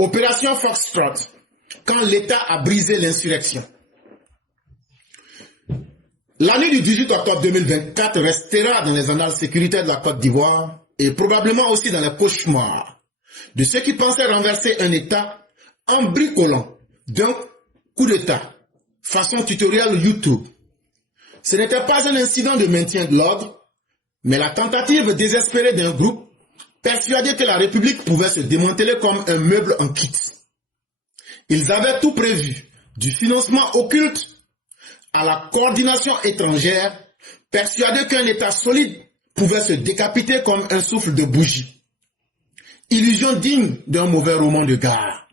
Opération Foxtrot, quand l'État a brisé l'insurrection. La nuit du 18 octobre 2024 restera dans les annales sécuritaires de la Côte d'Ivoire et probablement aussi dans les cauchemars de ceux qui pensaient renverser un État en bricolant d'un coup d'État, façon tutoriel YouTube. Ce n'était pas un incident de maintien de l'ordre, mais la tentative désespérée d'un groupe persuadé que la République pouvait se démanteler comme un meuble en kit. Ils avaient tout prévu, du financement occulte à la coordination étrangère, persuadés qu'un État solide pouvait se décapiter comme un souffle de bougie. Illusion digne d'un mauvais roman de gare.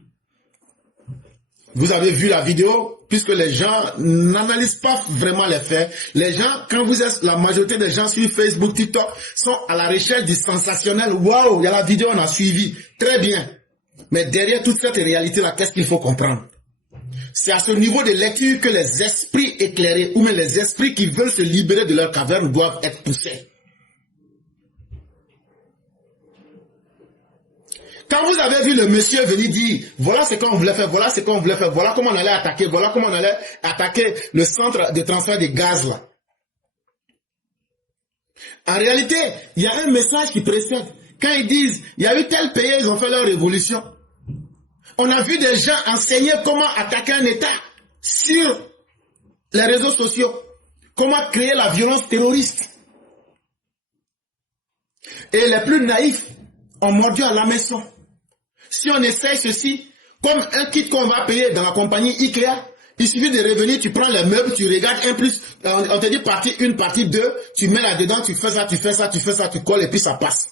Vous avez vu la vidéo, puisque les gens n'analysent pas vraiment les faits. Les gens, quand vous êtes, la majorité des gens sur Facebook, TikTok, sont à la recherche du sensationnel. Waouh, il y a la vidéo, on a suivi. Très bien. Mais derrière toute cette réalité-là, qu'est-ce qu'il faut comprendre? C'est à ce niveau de lecture que les esprits éclairés, ou même les esprits qui veulent se libérer de leur caverne doivent être poussés. Quand vous avez vu le monsieur venir dire, voilà ce qu'on voulait faire, voilà ce qu'on voulait faire, voilà comment on allait attaquer, voilà comment on allait attaquer le centre de transfert des gaz là. En réalité, il y a un message qui précède. Quand ils disent, il y a eu tel pays, ils ont fait leur révolution. On a vu des gens enseigner comment attaquer un État sur les réseaux sociaux. Comment créer la violence terroriste. Et les plus naïfs ont mordu à la maison. Si on essaye ceci, comme un kit qu'on va payer dans la compagnie Ikea, il suffit de revenir, tu prends les meubles, tu regardes un plus, on te dit partie 1, partie 2, tu mets là-dedans, tu fais ça, tu fais ça, tu fais ça, tu colles et puis ça passe.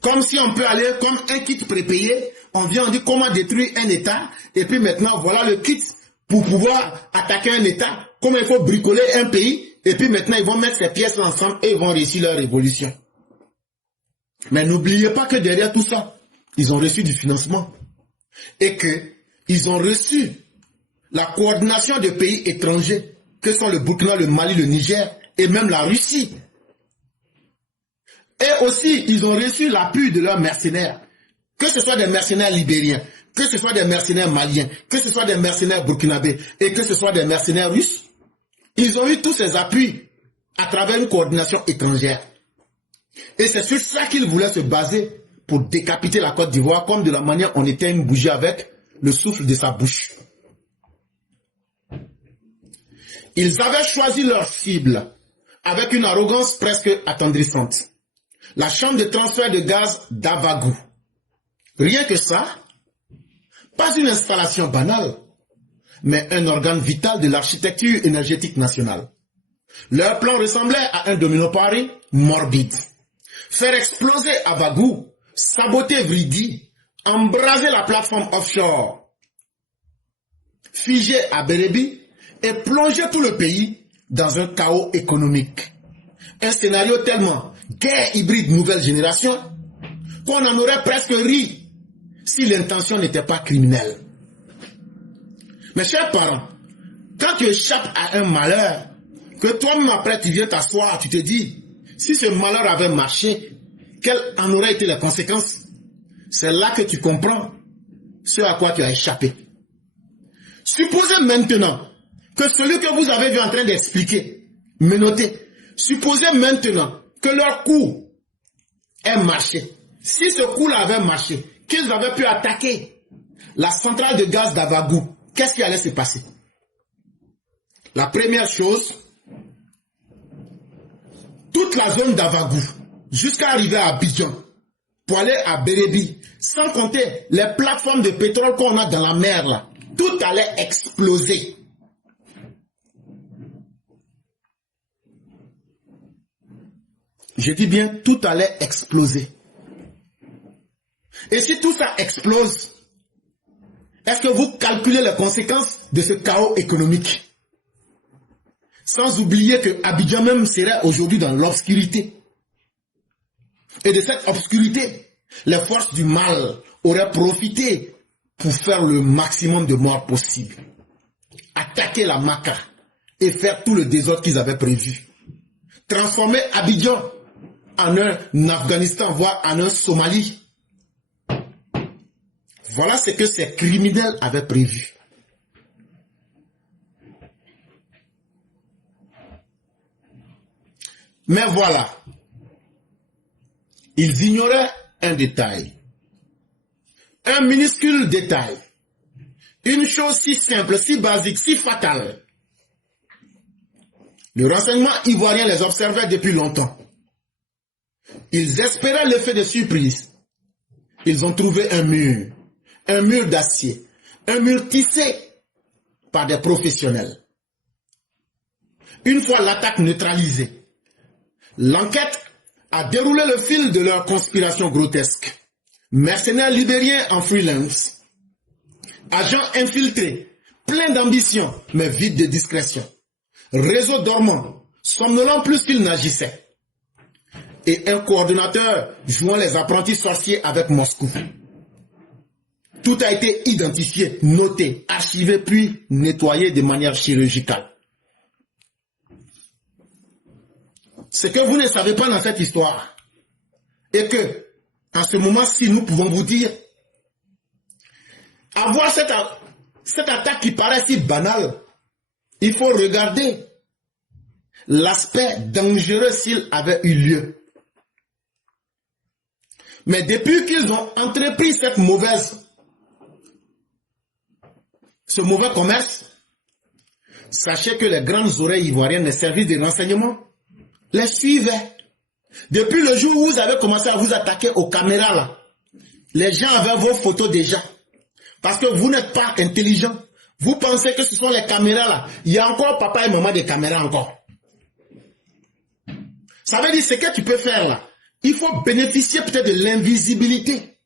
Comme si on peut aller, comme un kit prépayé, on vient, on dit comment détruire un État, et puis maintenant, voilà le kit pour pouvoir attaquer un État, comment il faut bricoler un pays, et puis maintenant, ils vont mettre ces pièces ensemble et ils vont réussir leur révolution. Mais n'oubliez pas que derrière tout ça, ils ont reçu du financement. Et qu'ils ont reçu la coordination de pays étrangers, que sont le Burkina, le Mali, le Niger, et même la Russie. Et aussi, ils ont reçu l'appui de leurs mercenaires. Que ce soit des mercenaires libériens, que ce soit des mercenaires maliens, que ce soit des mercenaires burkinabés, et que ce soit des mercenaires russes. Ils ont eu tous ces appuis à travers une coordination étrangère. Et c'est sur ça qu'ils voulaient se baser pour décapiter la Côte d'Ivoire, comme de la manière on éteint une bougie avec le souffle de sa bouche. Ils avaient choisi leur cible avec une arrogance presque attendrissante. La chambre de transfert de gaz d'Avagou. Rien que ça, pas une installation banale, mais un organe vital de l'architecture énergétique nationale. Leur plan ressemblait à un domino Paris morbide. Faire exploser Avagou, saboter Vridi, embraser la plateforme offshore, figer à Bérébi et plonger tout le pays dans un chaos économique. Un scénario tellement guerre hybride nouvelle génération qu'on en aurait presque ri si l'intention n'était pas criminelle. Mes chers parents, quand tu échappes à un malheur, que toi-même après tu viens t'asseoir, tu te dis, si ce malheur avait marché, quelles en auraient été les conséquences? C'est là que tu comprends ce à quoi tu as échappé. Supposez maintenant que celui que vous avez vu en train d'expliquer, menotté, supposez maintenant que leur coup ait marché. Si ce coup-là avait marché, qu'ils avaient pu attaquer la centrale de gaz d'Avagou, qu'est-ce qui allait se passer? La première chose, toute la zone d'Avagou, jusqu'à arriver à Abidjan, pour aller à Bérébi, sans compter les plateformes de pétrole qu'on a dans la mer là, tout allait exploser. Je dis bien, tout allait exploser. Et si tout ça explose, est-ce que vous calculez les conséquences de ce chaos économique? Sans oublier que Abidjan même serait aujourd'hui dans l'obscurité. Et de cette obscurité, les forces du mal auraient profité pour faire le maximum de morts possible. Attaquer la Maka et faire tout le désordre qu'ils avaient prévu. Transformer Abidjan en un Afghanistan, voire en un Somalie. Voilà ce que ces criminels avaient prévu. Mais voilà, ils ignoraient un détail, un minuscule détail, une chose si simple, si basique, si fatale. Le renseignement ivoirien les observait depuis longtemps. Ils espéraient l'effet de surprise. Ils ont trouvé un mur d'acier, un mur tissé par des professionnels. Une fois l'attaque neutralisée, l'enquête a déroulé le fil de leur conspiration grotesque. Mercenaires libériens en freelance, agents infiltrés, pleins d'ambition, mais vides de discrétion. Réseau dormant, somnolent plus qu'ils n'agissaient. Et un coordonnateur jouant les apprentis sorciers avec Moscou. Tout a été identifié, noté, archivé, puis nettoyé de manière chirurgicale. Ce que vous ne savez pas dans cette histoire est que, en ce moment-ci, nous pouvons vous dire, avoir cette attaque qui paraît si banale, il faut regarder l'aspect dangereux s'il avait eu lieu. Mais depuis qu'ils ont entrepris ce mauvais commerce, sachez que les grandes oreilles ivoiriennes des services de renseignement les suivaient. Depuis le jour où vous avez commencé à vous attaquer aux caméras là, les gens avaient vos photos déjà. Parce que vous n'êtes pas intelligent. Vous pensez que ce sont les caméras là. Il y a encore papa et maman des caméras encore. Ça veut dire ce que tu peux faire là. Il faut bénéficier peut-être de l'invisibilité.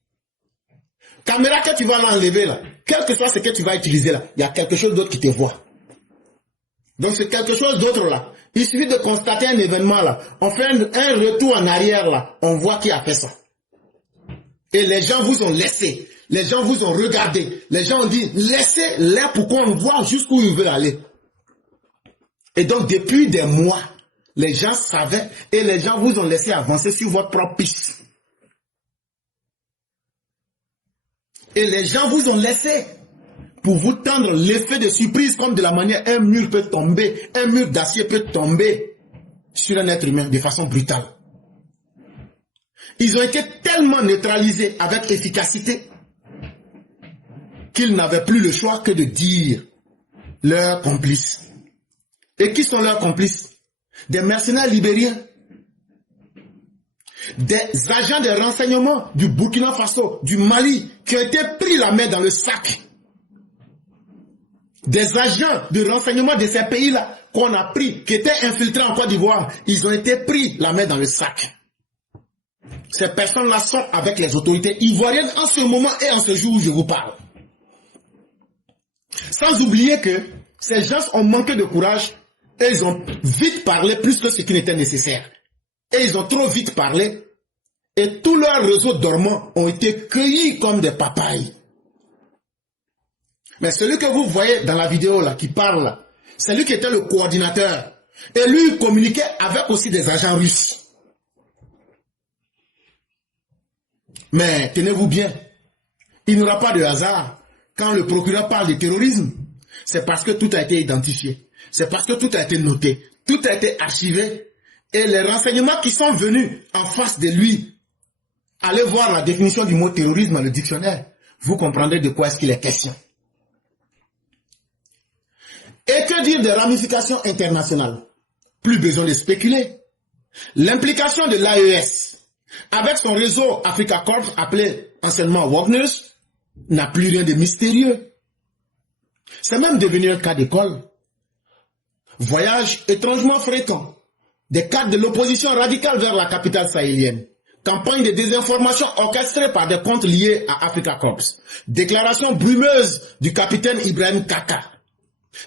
Caméra que tu vas l'enlever là, quel que soit ce que tu vas utiliser là, il y a quelque chose d'autre qui te voit. Donc c'est quelque chose d'autre là. Il suffit de constater un événement là. On fait un retour en arrière là. On voit qui a fait ça. Et les gens vous ont laissé. Les gens vous ont regardé. Les gens ont dit, laissez-les pour qu'on voit jusqu'où ils veulent aller. Et donc depuis des mois, les gens savaient et les gens vous ont laissé avancer sur votre propre piste. Et les gens vous ont laissé pour vous tendre l'effet de surprise comme de la manière un mur peut tomber, un mur d'acier peut tomber sur un être humain de façon brutale. Ils ont été tellement neutralisés avec efficacité qu'ils n'avaient plus le choix que de dire leurs complices. Et qui sont leurs complices? Des mercenaires libériens, des agents de renseignement du Burkina Faso, du Mali, qui ont été pris la main dans le sac. Des agents de renseignement de ces pays-là qu'on a pris, qui étaient infiltrés en Côte d'Ivoire, ils ont été pris la main dans le sac. Ces personnes-là sont avec les autorités ivoiriennes en ce moment et en ce jour où je vous parle. Sans oublier que ces gens ont manqué de courage et ils ont vite parlé plus que ce qui n'était nécessaire. Et ils ont trop vite parlé et tous leurs réseaux dormants ont été cueillis comme des papayes. Mais celui que vous voyez dans la vidéo là, qui parle là, c'est lui qui était le coordinateur. Et lui, il communiquait avec aussi des agents russes. Mais tenez-vous bien, il n'y aura pas de hasard. Quand le procureur parle de terrorisme, c'est parce que tout a été identifié. C'est parce que tout a été noté. Tout a été archivé. Et les renseignements qui sont venus en face de lui, allez voir la définition du mot terrorisme dans le dictionnaire. Vous comprendrez de quoi est-ce qu'il est question. Et que dire des ramifications internationales? Plus besoin de spéculer. L'implication de l'AES avec son réseau Africa Corps, appelé anciennement Wagners, n'a plus rien de mystérieux. C'est même devenu un cas d'école. Voyage étrangement fréquent des cadres de l'opposition radicale vers la capitale sahélienne. Campagne de désinformation orchestrée par des comptes liés à Africa Corps. Déclaration brumeuse du capitaine Ibrahim Kaka,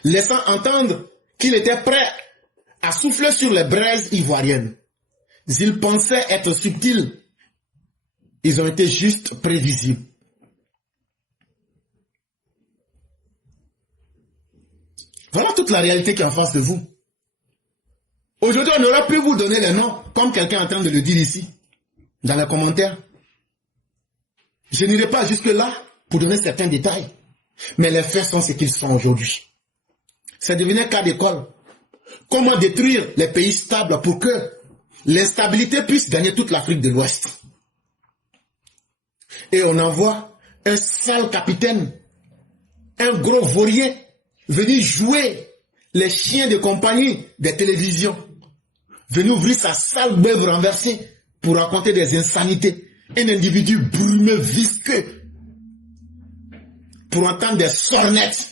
laissant entendre qu'il était prêt à souffler sur les braises ivoiriennes. Ils pensaient être subtils. Ils ont été juste prévisibles. Voilà toute la réalité qui est en face de vous. Aujourd'hui, on aurait pu vous donner les noms, comme quelqu'un est en train de le dire ici, dans les commentaires. Je n'irai pas jusque-là, pour donner certains détails. Mais les faits sont ce qu'ils sont aujourd'hui. C'est devenu un cas d'école. Comment détruire les pays stables pour que l'instabilité puisse gagner toute l'Afrique de l'Ouest. Et on envoie un sale capitaine, un gros vaurien, venir jouer les chiens de compagnie des télévisions, venir ouvrir sa sale beuve renversée pour raconter des insanités. Un individu brumeux, visqueux, pour entendre des sornettes,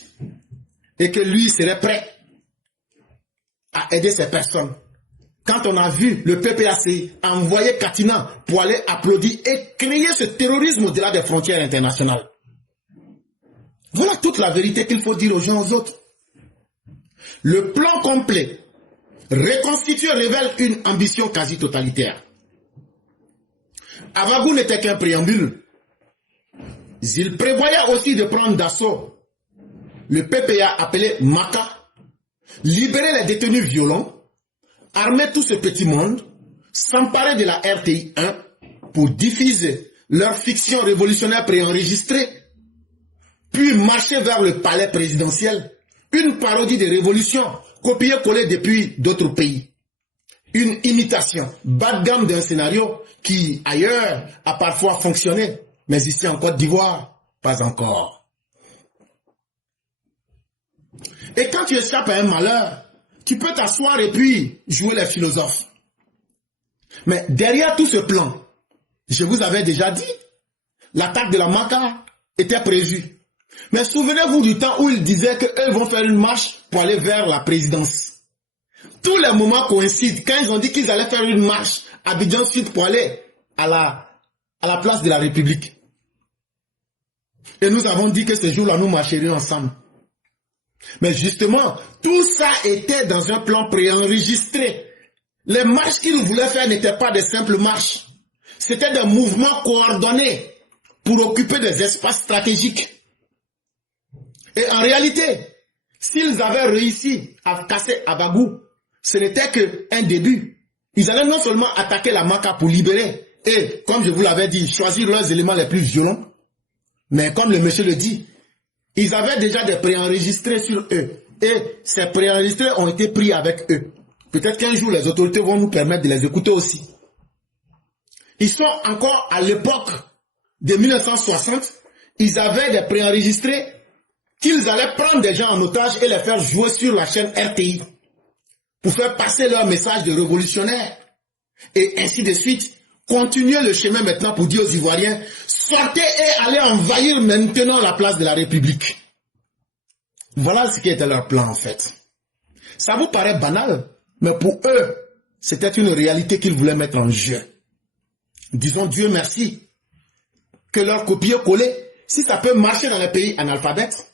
et que lui serait prêt à aider ces personnes. Quand on a vu le PPAC envoyer Katina pour aller applaudir et créer ce terrorisme au-delà des frontières internationales. Voilà toute la vérité qu'il faut dire aux gens, aux autres. Le plan complet reconstitué révèle une ambition quasi totalitaire. Avagou n'était qu'un préambule. Il prévoyait aussi de prendre d'assaut le PPA appelé Maka, libérer les détenus violents, armer tout ce petit monde, s'emparer de la RTI 1 pour diffuser leur fiction révolutionnaire préenregistrée, puis marcher vers le palais présidentiel, une parodie de révolution copiée-collée depuis d'autres pays. Une imitation bas de gamme d'un scénario qui, ailleurs, a parfois fonctionné, mais ici en Côte d'Ivoire, pas encore. Et quand tu échappes à un malheur, tu peux t'asseoir et puis jouer les philosophes. Mais derrière tout ce plan, je vous avais déjà dit, l'attaque de la Maka était prévue. Mais souvenez-vous du temps où ils disaient qu'eux vont faire une marche pour aller vers la présidence. Tous les moments coïncident. Quand ils ont dit qu'ils allaient faire une marche à Abidjan Sud pour aller à la place de la République. Et nous avons dit que ce jour-là, nous marcherions ensemble. Mais justement, tout ça était dans un plan préenregistré. Les marches qu'ils voulaient faire n'étaient pas des simples marches. C'était des mouvements coordonnés pour occuper des espaces stratégiques. Et en réalité, s'ils avaient réussi à casser Avagou, ce n'était qu'un début. Ils allaient non seulement attaquer la Maka pour libérer, et comme je vous l'avais dit, choisir leurs éléments les plus violents, mais comme le monsieur le dit, ils avaient déjà des préenregistrés sur eux. Et ces préenregistrés ont été pris avec eux. Peut-être qu'un jour, les autorités vont nous permettre de les écouter aussi. Ils sont encore à l'époque de 1960. Ils avaient des préenregistrés qu'ils allaient prendre des gens en otage et les faire jouer sur la chaîne RTI pour faire passer leur message de révolutionnaire. Et ainsi de suite. Continuez le chemin maintenant pour dire aux Ivoiriens, sortez et allez envahir maintenant la place de la République. Voilà ce qui était leur plan en fait. Ça vous paraît banal, mais pour eux, c'était une réalité qu'ils voulaient mettre en jeu. Disons Dieu merci que leur copier-coller, si ça peut marcher dans les pays analphabètes,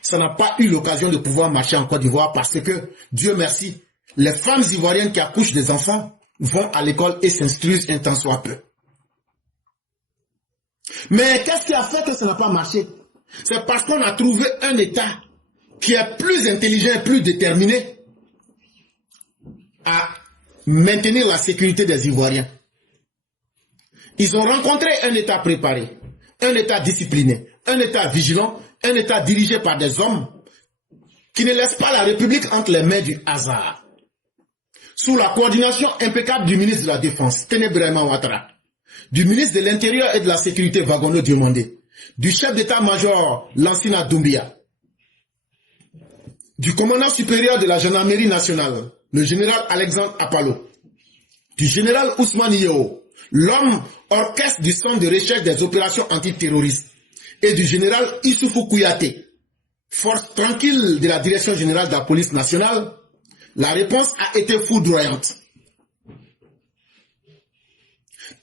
ça n'a pas eu l'occasion de pouvoir marcher en Côte d'Ivoire parce que, Dieu merci, les femmes ivoiriennes qui accouchent des enfants vont à l'école et s'instruisent un temps soit peu. Mais qu'est-ce qui a fait que ça n'a pas marché? C'est parce qu'on a trouvé un État qui est plus intelligent et plus déterminé à maintenir la sécurité des Ivoiriens. Ils ont rencontré un État préparé, un État discipliné, un État vigilant, un État dirigé par des hommes qui ne laissent pas la République entre les mains du hasard. Sous la coordination impeccable du ministre de la Défense, Ténébrahima Ouattara, du ministre de l'Intérieur et de la Sécurité, Vagono Diomandé, du chef d'état-major, Lansina Doumbia, du commandant supérieur de la gendarmerie nationale, le général Alexandre Apalo, du général Ousmane Yeo, l'homme orchestre du centre de recherche des opérations antiterroristes, et du général Issoufou Kouyaté, force tranquille de la direction générale de la police nationale, la réponse a été foudroyante.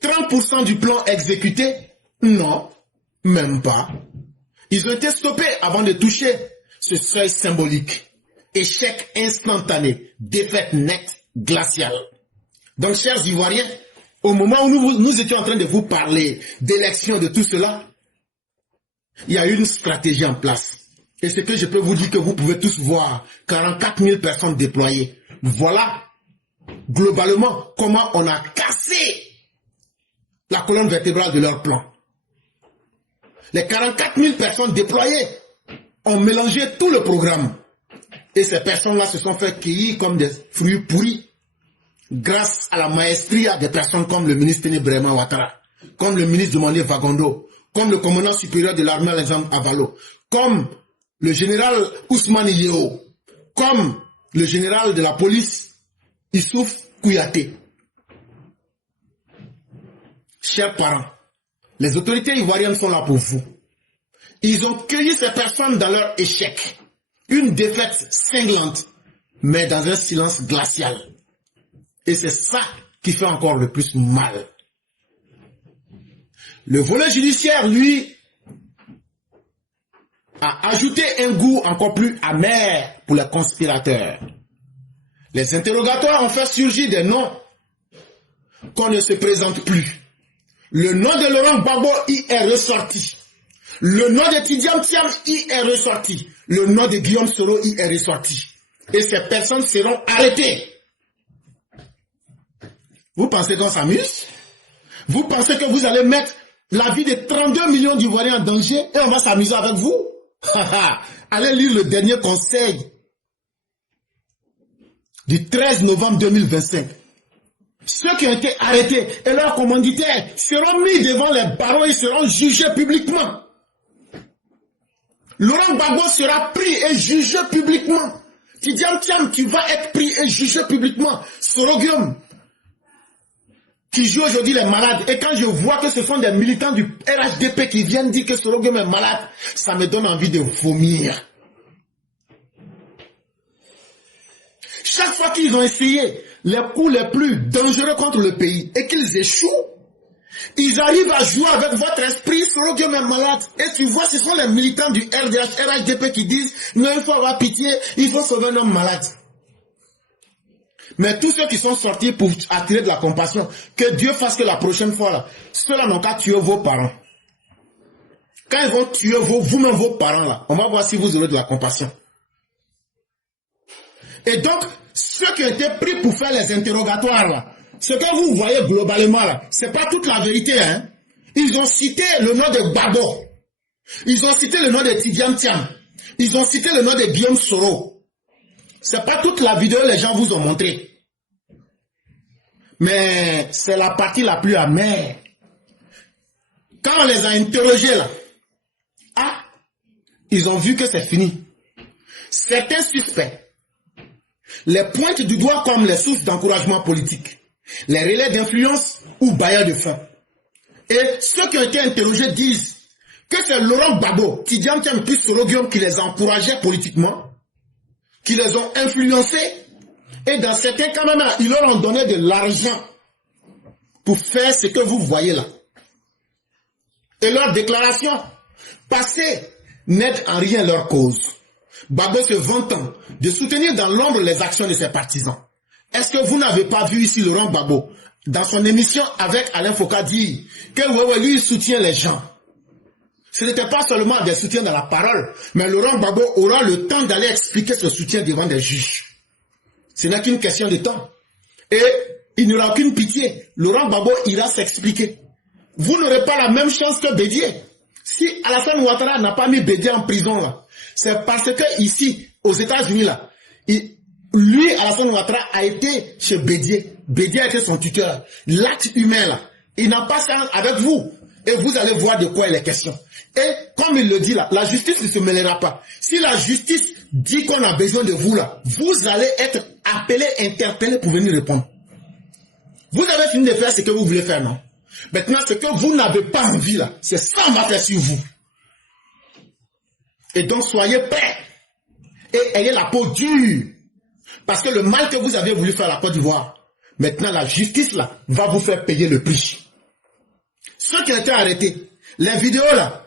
30% du plan exécuté? Non, même pas. Ils ont été stoppés avant de toucher ce seuil symbolique. Échec instantané, défaite nette, glaciale. Donc, chers Ivoiriens, au moment où nous étions en train de vous parler d'élections, de tout cela, il y a une stratégie en place. Et ce que je peux vous dire que vous pouvez tous voir, 44 000 personnes déployées. Voilà, globalement, comment on a cassé la colonne vertébrale de leur plan. Les 44 000 personnes déployées ont mélangé tout le programme. Et ces personnes-là se sont fait cueillir comme des fruits pourris grâce à la maestria des personnes comme le ministre Téné Brema Ouattara, comme le ministre Demandé Vagondo, comme le commandant supérieur de l'armée Alexandre Avalo, comme le général Ousmane Yeo, comme le général de la police Issouf Kouyaté. Chers parents, les autorités ivoiriennes sont là pour vous. Ils ont cueilli ces personnes dans leur échec. Une défaite cinglante, mais dans un silence glacial. Et c'est ça qui fait encore le plus mal. Le volet judiciaire, lui, a ajouté un goût encore plus amer pour les conspirateurs. Les interrogatoires ont fait surgir des noms qu'on ne se présente plus. Le nom de Laurent Gbagbo y est ressorti. Le nom de Tidjam Thiam y est ressorti. Le nom de Guillaume Soro y est ressorti. Et ces personnes seront arrêtées. Vous pensez qu'on s'amuse? Vous pensez que vous allez mettre la vie de 32 millions d'Ivoiriens en danger et on va s'amuser avec vous? Allez lire le dernier conseil du 13 novembre 2025. Ceux qui ont été arrêtés et leurs commanditaires seront mis devant les barreaux et seront jugés publiquement. Laurent Gbagbo sera pris et jugé publiquement. Tidjam Thiam, tu vas être pris et jugé publiquement. Soro Guillaume, qui joue aujourd'hui les malades. Et quand je vois que ce sont des militants du RHDP qui viennent dire que Soro Guillaume est malade, ça me donne envie de vomir. Chaque fois qu'ils ont essayé les coups les plus dangereux contre le pays et qu'ils échouent, ils arrivent à jouer avec votre esprit. Soro Guillaume est malade. Et tu vois, ce sont les militants du RHDP qui disent non, il faut avoir pitié, il faut sauver un homme malade. Mais tous ceux qui sont sortis pour attirer de la compassion, que Dieu fasse que la prochaine fois, là, ceux-là n'ont qu'à tuer vos parents. Quand ils vont tuer vous-même vos parents, là, on va voir si vous aurez de la compassion. Et donc, ceux qui ont été pris pour faire les interrogatoires, là, ce que vous voyez globalement, là, c'est pas toute la vérité, hein. Ils ont cité le nom de Gbagbo. Ils ont cité le nom de Tidjam Thiam. Ils ont cité le nom de Guillaume Soro. C'est pas toute la vidéo que les gens vous ont montré. Mais c'est la partie la plus amère. Quand on les a interrogés là, ils ont vu que c'est fini. Certains suspects les pointent du doigt comme les sources d'encouragement politique, les relais d'influence ou bailleurs de fonds. Et ceux qui ont été interrogés disent que c'est Laurent Gbagbo, Tidjam Thiam puis Soro Guillaume qui les encourageait politiquement, qui les ont influencés, et dans certains cas même, ils leur ont donné de l'argent pour faire ce que vous voyez là. Et leur déclaration passée n'aide en rien leur cause. Gbagbo se vantant de soutenir dans l'ombre les actions de ses partisans. Est-ce que vous n'avez pas vu ici Laurent Gbagbo, dans son émission avec Alain Foucault, dire que lui soutient les gens? Ce n'était pas seulement des soutiens dans la parole, mais Laurent Gbagbo aura le temps d'aller expliquer ce soutien devant des juges. Ce n'est qu'une question de temps. Et il n'y aura aucune pitié. Laurent Gbagbo ira s'expliquer. Vous n'aurez pas la même chance que Bédié. Si Alassane Ouattara n'a pas mis Bédié en prison, là, c'est parce que ici, aux États-Unis, là, lui, Alassane Ouattara, a été chez Bédié. Bédié a été son tuteur. L'acte humain, là, il n'a pas ça avec vous. Et vous allez voir de quoi il est question. Et comme il le dit là, la justice ne se mêlera pas. Si la justice dit qu'on a besoin de vous là, vous allez être appelé, interpellé pour venir répondre. Vous avez fini de faire ce que vous voulez faire, non? Maintenant, ce que vous n'avez pas envie là, c'est ça qu'on va faire sur vous. Et donc, soyez prêts. Et ayez la peau dure. Parce que le mal que vous avez voulu faire à la Côte d'Ivoire, maintenant la justice là, va vous faire payer le prix. Ceux qui ont été arrêtés, les vidéos là,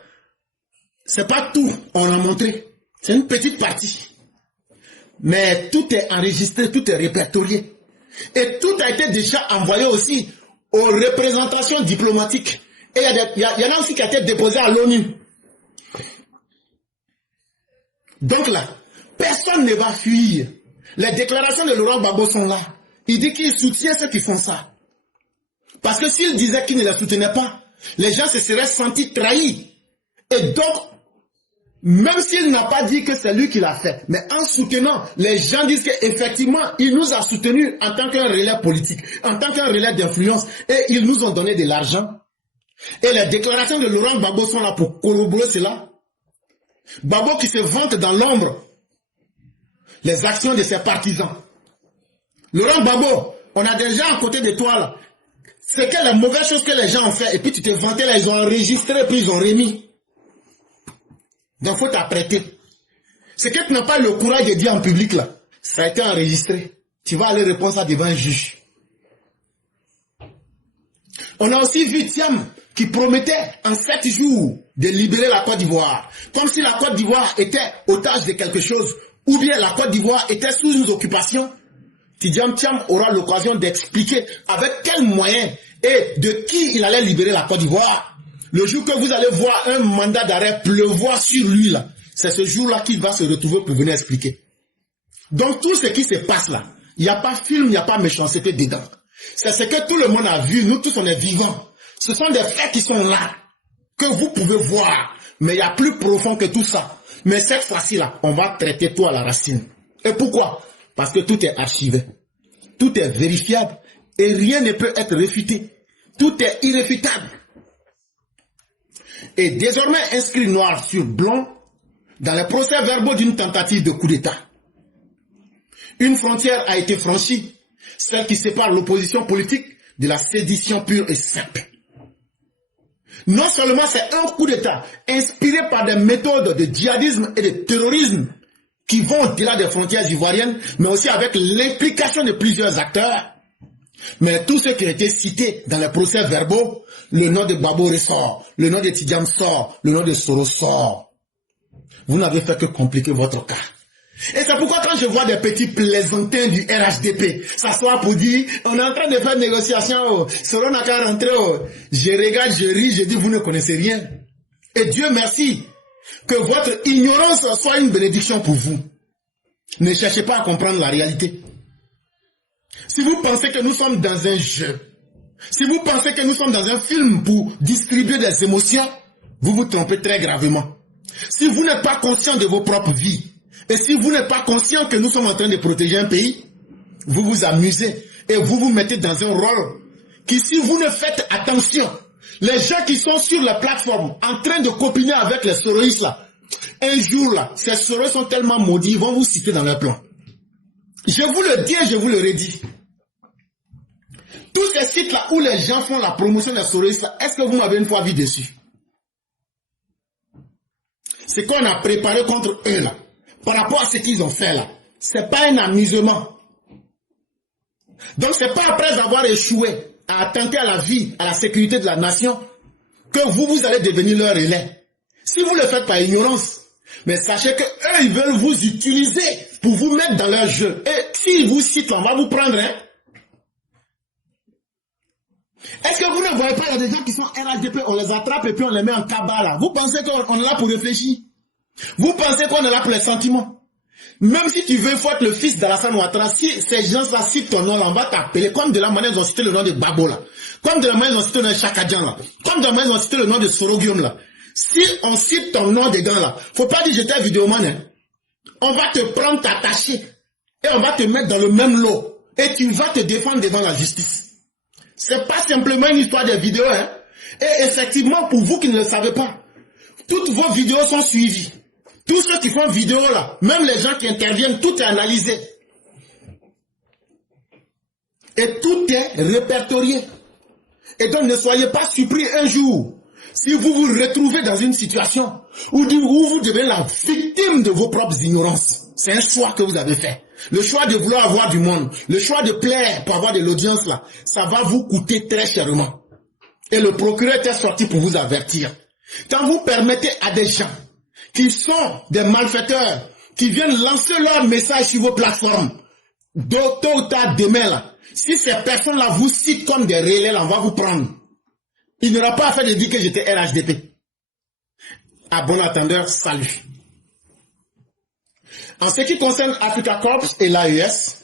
c'est pas tout, on a montré. C'est une petite partie. Mais tout est enregistré, tout est répertorié. Et tout a été déjà envoyé aussi aux représentations diplomatiques. Et il y en a aussi qui a été déposé à l'ONU. Donc là, personne ne va fuir. Les déclarations de Laurent Gbagbo sont là. Il dit qu'il soutient ceux qui font ça. Parce que s'il disait qu'il ne les soutenait pas, les gens se seraient sentis trahis. Et donc, même s'il n'a pas dit que c'est lui qui l'a fait, mais en soutenant, les gens disent qu'effectivement, il nous a soutenus en tant qu'un relais politique, en tant qu'un relais d'influence, et ils nous ont donné de l'argent. Et les déclarations de Laurent Gbagbo sont là pour corroborer cela. Gbagbo qui se vante dans l'ombre les actions de ses partisans. Laurent Gbagbo, on a des gens à côté de toi là. C'est que les mauvaises choses que les gens ont fait, et puis tu te vantais là, ils ont enregistré, puis ils ont remis. Donc, il faut t'apprêter. C'est que tu n'as pas le courage de dire en public, là. Ça a été enregistré. Tu vas aller répondre ça devant un juge. On a aussi vu Thiam qui promettait en 7 jours de libérer la Côte d'Ivoire. Comme si la Côte d'Ivoire était otage de quelque chose. Ou bien la Côte d'Ivoire était sous une occupation. Thiam aura l'occasion d'expliquer avec quels moyens et de qui il allait libérer la Côte d'Ivoire. Le jour que vous allez voir un mandat d'arrêt pleuvoir sur lui, là, c'est ce jour-là qu'il va se retrouver pour venir expliquer. Donc tout ce qui se passe là, il n'y a pas film, il n'y a pas méchanceté dedans. C'est ce que tout le monde a vu, nous tous on est vivants. Ce sont des faits qui sont là, que vous pouvez voir, mais il y a plus profond que tout ça. Mais cette fois-ci là, on va traiter tout à la racine. Et pourquoi? Parce que tout est archivé, tout est vérifiable et rien ne peut être réfuté. Tout est irréfutable. Et désormais inscrit noir sur blanc dans les procès-verbaux d'une tentative de coup d'État. Une frontière a été franchie, celle qui sépare l'opposition politique de la sédition pure et simple. Non seulement c'est un coup d'État inspiré par des méthodes de djihadisme et de terrorisme qui vont au-delà des frontières ivoiriennes, mais aussi avec l'implication de plusieurs acteurs. Mais tous ceux qui ont été cités dans les procès-verbaux, le nom de Gbagbo ressort, le nom de Tidjam sort, le nom de Soro sort. Vous n'avez fait que compliquer votre cas. Et c'est pourquoi quand je vois des petits plaisantins du RHDP s'asseoir pour dire on est en train de faire une négociation, oh, Soro n'a qu'à rentrer, oh. Je regarde, je ris, je dis vous ne connaissez rien. Et Dieu merci que votre ignorance soit une bénédiction pour vous. Ne cherchez pas à comprendre la réalité. Si vous pensez que nous sommes dans un jeu, si vous pensez que nous sommes dans un film pour distribuer des émotions, vous vous trompez très gravement. Si vous n'êtes pas conscient de vos propres vies, et si vous n'êtes pas conscient que nous sommes en train de protéger un pays, vous vous amusez et vous vous mettez dans un rôle qui, si vous ne faites attention, les gens qui sont sur la plateforme en train de copiner avec les soroïstes là, un jour là, ces soroïstes sont tellement maudits, ils vont vous citer dans leur plan. Je vous le dis et je vous le redis. Tous ces sites-là où les gens font la promotion des soroïstes, est-ce que vous m'avez une fois vu dessus? Ce qu'on a préparé contre eux là, par rapport à ce qu'ils ont fait là, c'est pas un amusement. Donc c'est pas après avoir échoué à attenter à la vie, à la sécurité de la nation, que vous allez devenir leur relais. Si vous le faites par ignorance, mais sachez que eux ils veulent vous utiliser pour vous mettre dans leur jeu. Et s'ils vous citent, on va vous prendre, hein. Est-ce que vous ne voyez pas, il y a des gens qui sont RHDP, on les attrape et puis on les met en cabale là. Vous pensez qu'on est là pour réfléchir? Vous pensez qu'on est là pour les sentiments? Même si tu veux être le fils d'Alassane Ouattara, si ces gens-là citent ton nom là, on va t'appeler comme de la manière dont ils ont cité le nom de Gbagbo là, comme de la manière dont ils ont cité le nom de Chakadjan là, comme de la manière dont ils ont cité le nom de Soro Guillaume là. Si on cite ton nom dedans là, faut pas dire j'étais vidéoman, hein. On va te prendre, t'attacher et on va te mettre dans le même lot et tu vas te défendre devant la justice. C'est pas simplement une histoire de vidéos, hein. Et effectivement, pour vous qui ne le savez pas, toutes vos vidéos sont suivies. Tous ceux qui font vidéo là, même les gens qui interviennent, tout est analysé. Et tout est répertorié. Et donc ne soyez pas surpris un jour, si vous vous retrouvez dans une situation où vous devenez la victime de vos propres ignorances. C'est un choix que vous avez fait. Le choix de vouloir avoir du monde, le choix de plaire pour avoir de l'audience là, ça va vous coûter très chèrement. Et le procureur était sorti pour vous avertir. Quand vous permettez à des gens qui sont des malfaiteurs, qui viennent lancer leur message sur vos plateformes, tôt ou tard demain là, si ces personnes-là vous citent comme des relais là, on va vous prendre. Il n'aura pas à faire de dire que j'étais RHDP. À bon attendeur, salut. En ce qui concerne Africa Corps et l'AES,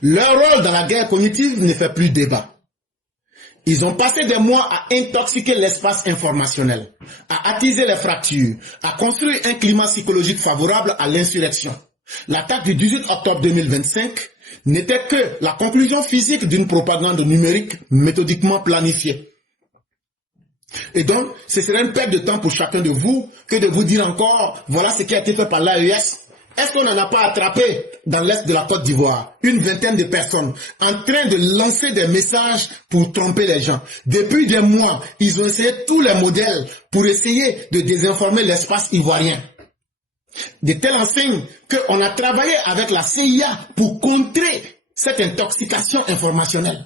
leur rôle dans la guerre cognitive ne fait plus débat. Ils ont passé des mois à intoxiquer l'espace informationnel, à attiser les fractures, à construire un climat psychologique favorable à l'insurrection. L'attaque du 18 octobre 2025 n'était que la conclusion physique d'une propagande numérique méthodiquement planifiée. Et donc, ce serait une perte de temps pour chacun de vous que de vous dire encore, voilà ce qui a été fait par l'AES. Est-ce qu'on n'en a pas attrapé dans l'est de la Côte d'Ivoire une vingtaine de personnes en train de lancer des messages pour tromper les gens? Depuis des mois, ils ont essayé tous les modèles pour essayer de désinformer l'espace ivoirien. De telle enseigne qu'on a travaillé avec la CIA pour contrer cette intoxication informationnelle.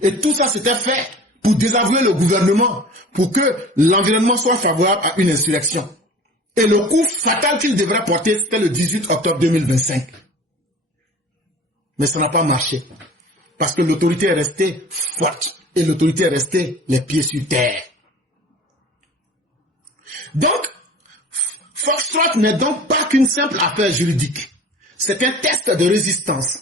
Et tout ça s'était fait pour désavouer le gouvernement, pour que l'environnement soit favorable à une insurrection. Et le coup fatal qu'il devrait porter, c'était le 18 octobre 2025. Mais ça n'a pas marché. Parce que l'autorité est restée forte. Et l'autorité est restée les pieds sur terre. Donc, Foxtrot n'est donc pas qu'une simple affaire juridique. C'est un test de résistance.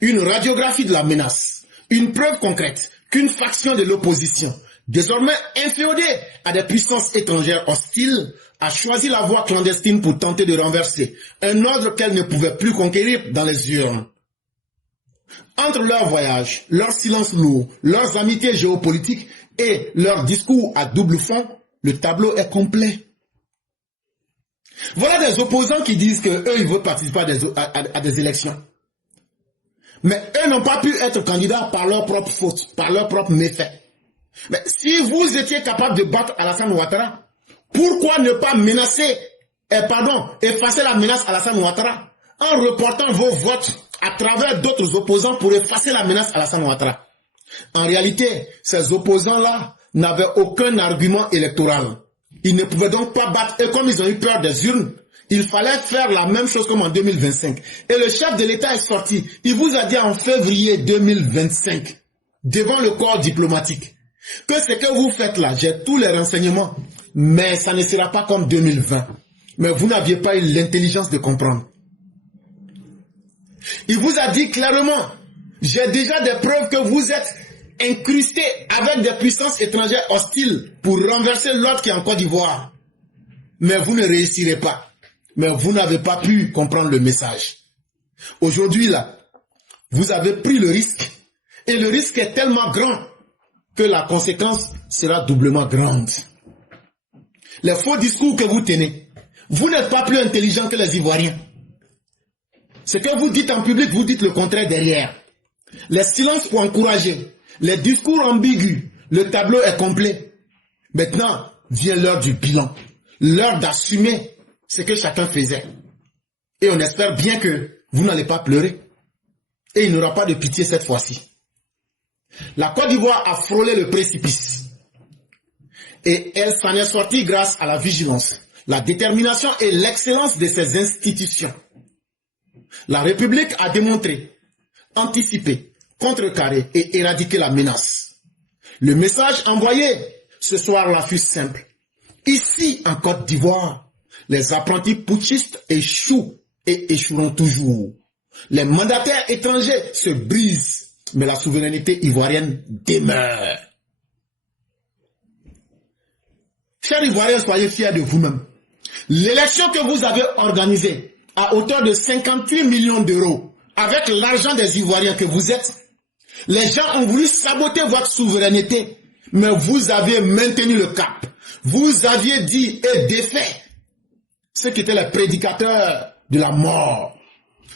Une radiographie de la menace. Une preuve concrète qu'une faction de l'opposition, désormais inféodée à des puissances étrangères hostiles, a choisi la voie clandestine pour tenter de renverser un ordre qu'elle ne pouvait plus conquérir dans les urnes. Entre leurs voyages, leur silence lourd, leurs amitiés géopolitiques et leurs discours à double fond, le tableau est complet. Voilà des opposants qui disent qu'eux, ils veulent participer à des élections. Mais eux n'ont pas pu être candidats par leur propre faute, par leur propre méfait. Mais si vous étiez capable de battre Alassane Ouattara, pourquoi ne pas effacer la menace Alassane Ouattara en reportant vos votes à travers d'autres opposants pour effacer la menace Alassane Ouattara? En réalité, ces opposants-là n'avaient aucun argument électoral. Ils ne pouvaient donc pas battre. Et comme ils ont eu peur des urnes, il fallait faire la même chose comme en 2025. Et le chef de l'État est sorti. Il vous a dit en février 2025, devant le corps diplomatique, que ce que vous faites là, j'ai tous les renseignements, mais ça ne sera pas comme 2020. Mais vous n'aviez pas eu l'intelligence de comprendre. Il vous a dit clairement, j'ai déjà des preuves que vous êtes incrustés avec des puissances étrangères hostiles pour renverser l'ordre qui est en Côte d'Ivoire. Mais vous ne réussirez pas. Mais vous n'avez pas pu comprendre le message. Aujourd'hui là, vous avez pris le risque. Et le risque est tellement grand que la conséquence sera doublement grande. Les faux discours que vous tenez, vous n'êtes pas plus intelligent que les Ivoiriens. Ce que vous dites en public, vous dites le contraire derrière. Les silences pour encourager, les discours ambigus, le tableau est complet. Maintenant, vient l'heure du bilan, l'heure d'assumer ce que chacun faisait. Et on espère bien que vous n'allez pas pleurer. Et il n'y aura pas de pitié cette fois-ci. La Côte d'Ivoire a frôlé le précipice. Et elle s'en est sortie grâce à la vigilance, la détermination et l'excellence de ses institutions. La République a démontré, anticipé, contrecarré et éradiqué la menace. Le message envoyé ce soir-là fut simple. Ici, en Côte d'Ivoire, les apprentis putschistes échouent et échoueront toujours. Les mandataires étrangers se brisent, mais la souveraineté ivoirienne demeure. Chers Ivoiriens, soyez fiers de vous-même. L'élection que vous avez organisée à hauteur de 58 millions d'euros, avec l'argent des Ivoiriens que vous êtes, les gens ont voulu saboter votre souveraineté, mais vous avez maintenu le cap. Vous aviez dit et défait ceux qui étaient les prédicateurs de la mort,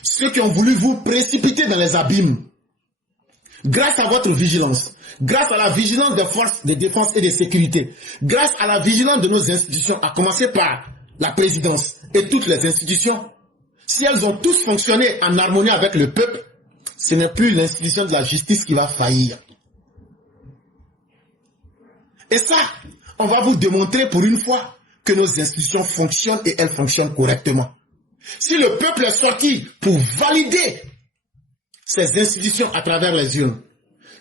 ceux qui ont voulu vous précipiter dans les abîmes. Grâce à votre vigilance, grâce à la vigilance des forces de défense et de sécurité, grâce à la vigilance de nos institutions, à commencer par la présidence et toutes les institutions, si elles ont tous fonctionné en harmonie avec le peuple, ce n'est plus l'institution de la justice qui va faillir. Et ça, on va vous démontrer pour une fois que nos institutions fonctionnent et elles fonctionnent correctement. Si le peuple est sorti pour valider ces institutions à travers les urnes,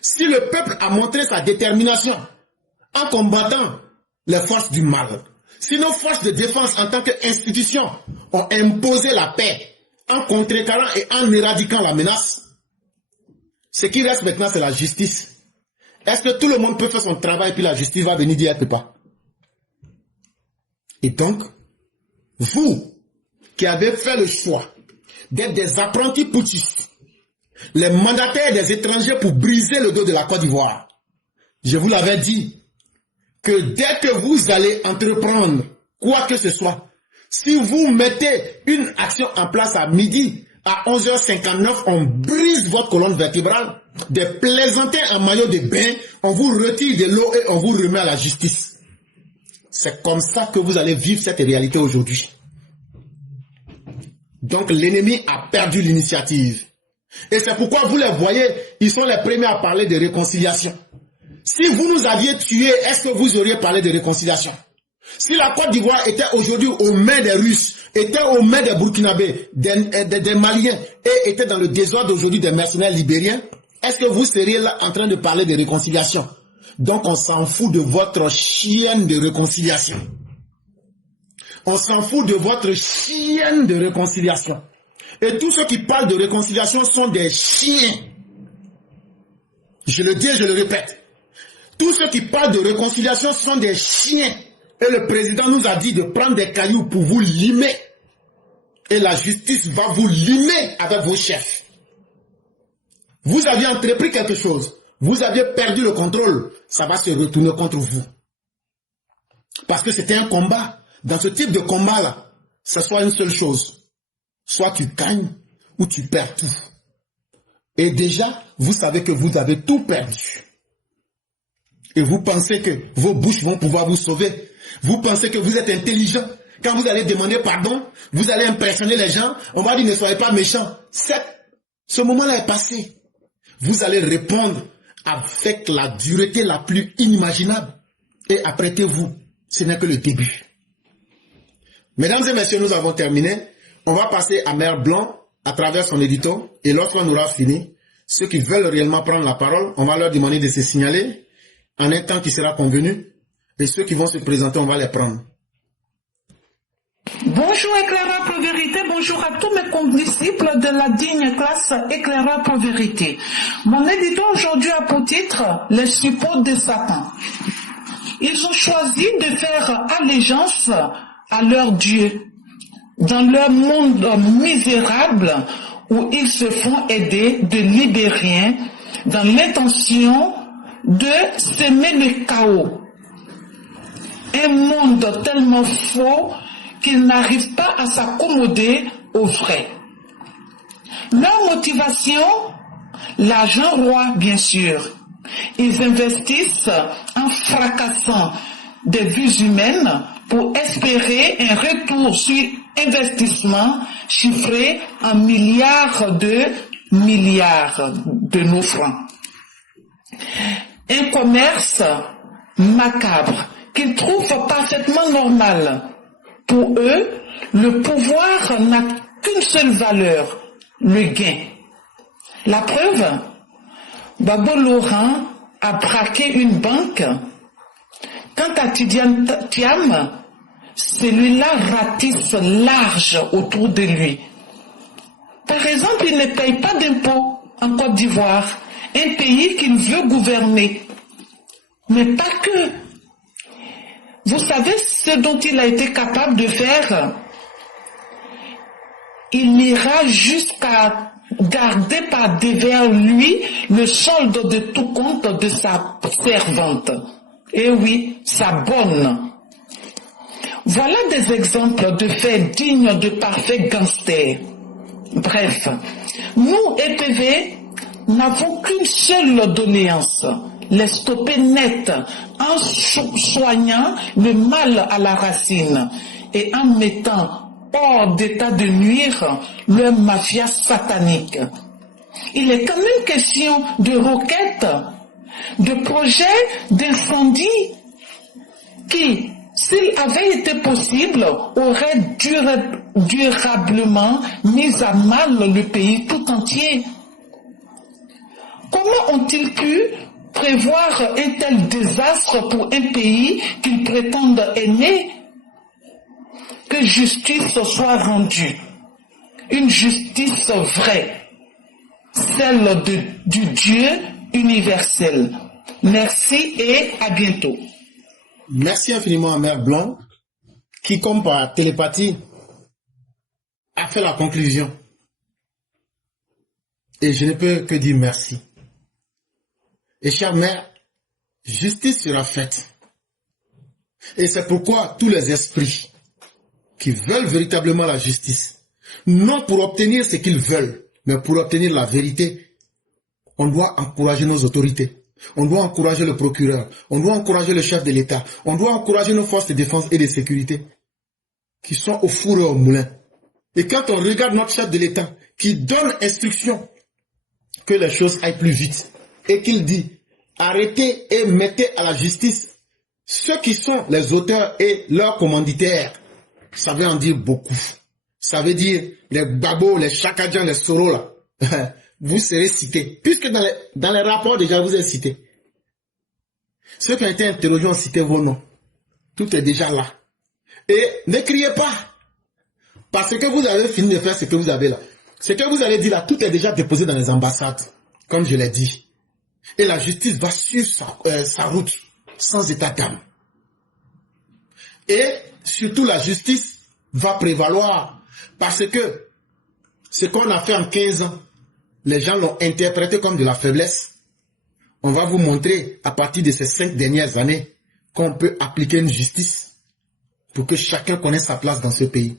si le peuple a montré sa détermination en combattant les forces du mal, si nos forces de défense en tant qu'institutions ont imposé la paix en contrecarrant et en éradiquant la menace, ce qui reste maintenant c'est la justice. Est-ce que tout le monde peut faire son travail et puis la justice va venir dire elle ne peut pas? Et donc, vous qui avez fait le choix d'être des apprentis putschistes, les mandataires des étrangers pour briser le dos de la Côte d'Ivoire, je vous l'avais dit, que dès que vous allez entreprendre quoi que ce soit, si vous mettez une action en place à midi, à 11h59, on brise votre colonne vertébrale, des plaisantins en maillot de bain, on vous retire de l'eau et on vous remet à la justice. C'est comme ça que vous allez vivre cette réalité aujourd'hui. Donc l'ennemi a perdu l'initiative. Et c'est pourquoi vous les voyez, ils sont les premiers à parler de réconciliation. Si vous nous aviez tués, est-ce que vous auriez parlé de réconciliation? Si la Côte d'Ivoire était aujourd'hui aux mains des Russes, était aux mains des Burkinabés, des Maliens, et était dans le désordre aujourd'hui des mercenaires libériens, est-ce que vous seriez là en train de parler de réconciliation? Donc on s'en fout de votre chienne de réconciliation. On s'en fout de votre chienne de réconciliation. Et tous ceux qui parlent de réconciliation sont des chiens. Je le dis et je le répète. Tous ceux qui parlent de réconciliation sont des chiens. Et le président nous a dit de prendre des cailloux pour vous limer. Et la justice va vous limer avec vos chefs. Vous aviez entrepris quelque chose. Vous aviez perdu le contrôle. Ça va se retourner contre vous. Parce que c'était un combat. Dans ce type de combat-là, ce soit une seule chose. Soit tu gagnes ou tu perds tout. Et déjà, vous savez que vous avez tout perdu. Et vous pensez que vos bouches vont pouvoir vous sauver. Vous pensez que vous êtes intelligent. Quand vous allez demander pardon, vous allez impressionner les gens. On va dire ne soyez pas méchants. Ce moment-là est passé. Vous allez répondre avec la dureté la plus inimaginable. Et apprêtez-vous. Ce n'est que le début. Mesdames et messieurs, nous avons terminé. On va passer à Mère Blanc à travers son édito. Et lorsqu'on aura fini, ceux qui veulent réellement prendre la parole, on va leur demander de se signaler en un temps qui sera convenu. Et ceux qui vont se présenter, on va les prendre. Bonjour Éclaireur pour Vérité, bonjour à tous mes condisciples de la digne classe Éclaireur pour Vérité. Mon édito aujourd'hui a pour titre « Les suppôts de Satan ». Ils ont choisi de faire allégeance à leur Dieu dans leur monde misérable où ils se font aider de Libériens dans l'intention de semer le chaos. Un monde tellement faux qu'ils n'arrivent pas à s'accommoder au vrai. Leur motivation, l'argent roi bien sûr. Ils investissent en fracassant des vies humaines pour espérer un retour sur investissement chiffré en milliards de nos francs. Un commerce macabre qu'ils trouvent parfaitement normal. Pour eux, le pouvoir n'a qu'une seule valeur, le gain. La preuve, Babo Laurent a braqué une banque. Quant à Tidiane Thiam, celui-là ratisse large autour de lui. Par exemple, il ne paye pas d'impôts en Côte d'Ivoire, un pays qu'il veut gouverner. Mais pas que. Vous savez ce dont il a été capable de faire? Il ira jusqu'à garder par devers lui le solde de tout compte de sa servante. Et oui, sa bonne. Voilà des exemples de faits dignes de parfaits gangsters. Bref, nous, EPV, n'avons qu'une seule doléance, les stopper net en soignant le mal à la racine et en mettant hors d'état de nuire leur mafia satanique. Il est quand même question de roquettes, de projets d'incendie qui, s'il avait été possible, auraient durablement mis à mal le pays tout entier. Comment ont-ils pu prévoir un tel désastre pour un pays qu'ils prétendent aimer? Que justice soit rendue, une justice vraie, celle du Dieu universel. Merci et à bientôt. Merci infiniment à Mère Blanc, qui, comme par télépathie, a fait la conclusion. Et je ne peux que dire merci. Et chère mère, justice sera faite. Et c'est pourquoi tous les esprits qui veulent véritablement la justice, non pour obtenir ce qu'ils veulent, mais pour obtenir la vérité, on doit encourager nos autorités. On doit encourager le procureur. On doit encourager le chef de l'État. On doit encourager nos forces de défense et de sécurité qui sont au four et au moulin. Et quand on regarde notre chef de l'État qui donne instruction que les choses aillent plus vite et qu'il dit arrêtez et mettez à la justice ceux qui sont les auteurs et leurs commanditaires, ça veut en dire beaucoup. Ça veut dire les babos, les chakadjans, les soros là. Vous serez cités. Puisque dans les rapports déjà vous êtes cités. Ceux qui ont été interrogés ont cité vos noms. Tout est déjà là. Et ne criez pas. Parce que vous avez fini de faire ce que vous avez là. Ce que vous avez dit là, tout est déjà déposé dans les ambassades. Comme je l'ai dit. Et la justice va suivre sa route. Sans état d'âme. Et surtout la justice va prévaloir. Parce que ce qu'on a fait en 15 ans, les gens l'ont interprété comme de la faiblesse. On va vous montrer à partir de ces 5 dernières années qu'on peut appliquer une justice pour que chacun connaisse sa place dans ce pays.